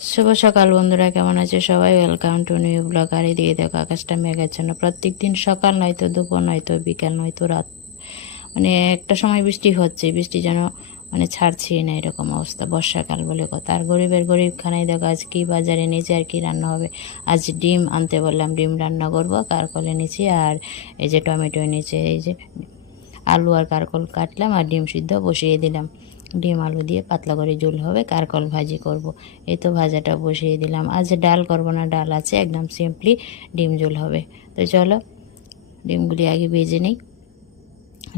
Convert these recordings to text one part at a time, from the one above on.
শুভ সকাল বন্ধুরা, কেমন আছে সবাই? Welcome to new blog. আর এদিকে দেখো আকাশটা মেঘাচ্ছন্ন। প্রত্যেক দিন সকাল নয়তো দুপুর নয়তো বিকাল নয়তো রাত, মানে একটা সময় বৃষ্টি হচ্ছে, বৃষ্টি যেন মানে ছাড়ছেই না, এরকম অবস্থা। বর্ষাকাল বলে কথা। আর গরিবের গরিব খানাই দেখো আজ কি বাজারে নিয়েছে আর কি রান্না হবে। আজ ডিম আনতে বললাম, ডিম রান্না করবো। কারকল এনেছি আর এই যে টমেটো এনেছে, এই যে আলু আর কারকল কাটলাম আর ডিম সিদ্ধ বসিয়ে দিলাম। ডিম আলু দিয়ে পাতলা করে ঝোল হবে, কারকল ভাজি করব। এই তো ভাজাটা বসিয়ে দিলাম। আজ ডাল করব না, ডাল আছে, একদম সিম্পলি ডিম ঝোল হবে। তো চলো ডিমগুলি আগে ভেজে নিই।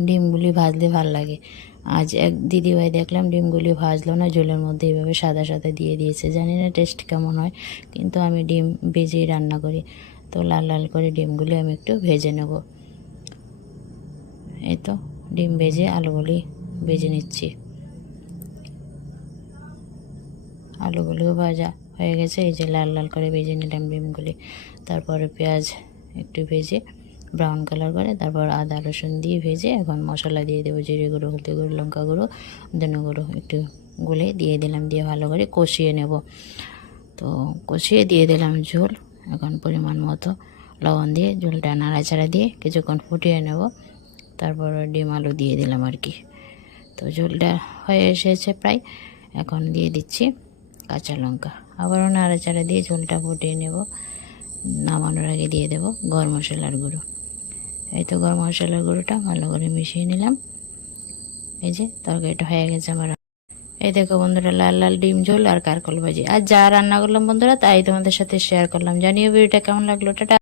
ডিমগুলি ভাজলে ভাল লাগে। আজ এক দিদিভাই দেখলাম ডিমগুলি ভাজলো না, ঝোলের মধ্যে এইভাবে সাদা সাদা দিয়ে দিয়েছে। জানি না টেস্ট কেমন হয়, কিন্তু আমি ডিম ভেজেই রান্না করি। তো লাল লাল করে ডিমগুলি আমি একটু ভেজে নেব। এই তো ডিম ভেজে আলুগুলি ভেজে নিচ্ছি। আলুগুলিও ভাজা হয়ে গেছে, এই যে লাল লাল করে ভেজে নিলাম ডিমগুলি। তারপরে পেঁয়াজ একটু ভেজে ব্রাউন কালার করে, তারপর আদা রসুন দিয়ে ভেজে এখন মশলা দিয়ে দেবো। জিরে গুঁড়ো, হলদি গুঁড়ো, লঙ্কা গুঁড়ো, ধনে গুঁড়ো একটু গুলে দিয়ে দিলাম, দিয়ে ভালো করে কষিয়ে নেব। তো কষিয়ে দিয়ে দিলাম ঝোল। এখন পরিমাণ মতো লবণ দিয়ে ঝোলটা নাড়াচাড়া দিয়ে কিছুক্ষণ ফুটিয়ে নেব। তারপর ডিম আলু দিয়ে দিলাম আর কি। তো ঝোলটা হয়ে এসেছে প্রায়। এখন দিয়ে দিচ্ছি কাঁচা লঙ্কা, আবারও নাড়াচাড়া দিয়ে ঝোলটা ফুটিয়ে নেব। নামানোর আগে দিয়ে দেব গরম মশলার গুঁড়ো। এই তো গরম মশলার গুঁড়োটা ভালো করে মিশিয়ে নিলাম। এই যে তরকারিটা হয়ে গেছে আমার। এই দেখো বন্ধুরা, লাল লাল ডিম ঝোল আর কারকল ভাজি। আর যা রান্না করলাম বন্ধুরা তাই তোমাদের সাথে শেয়ার করলাম। জানিও ভিডিওটা কেমন লাগলো। টাটা।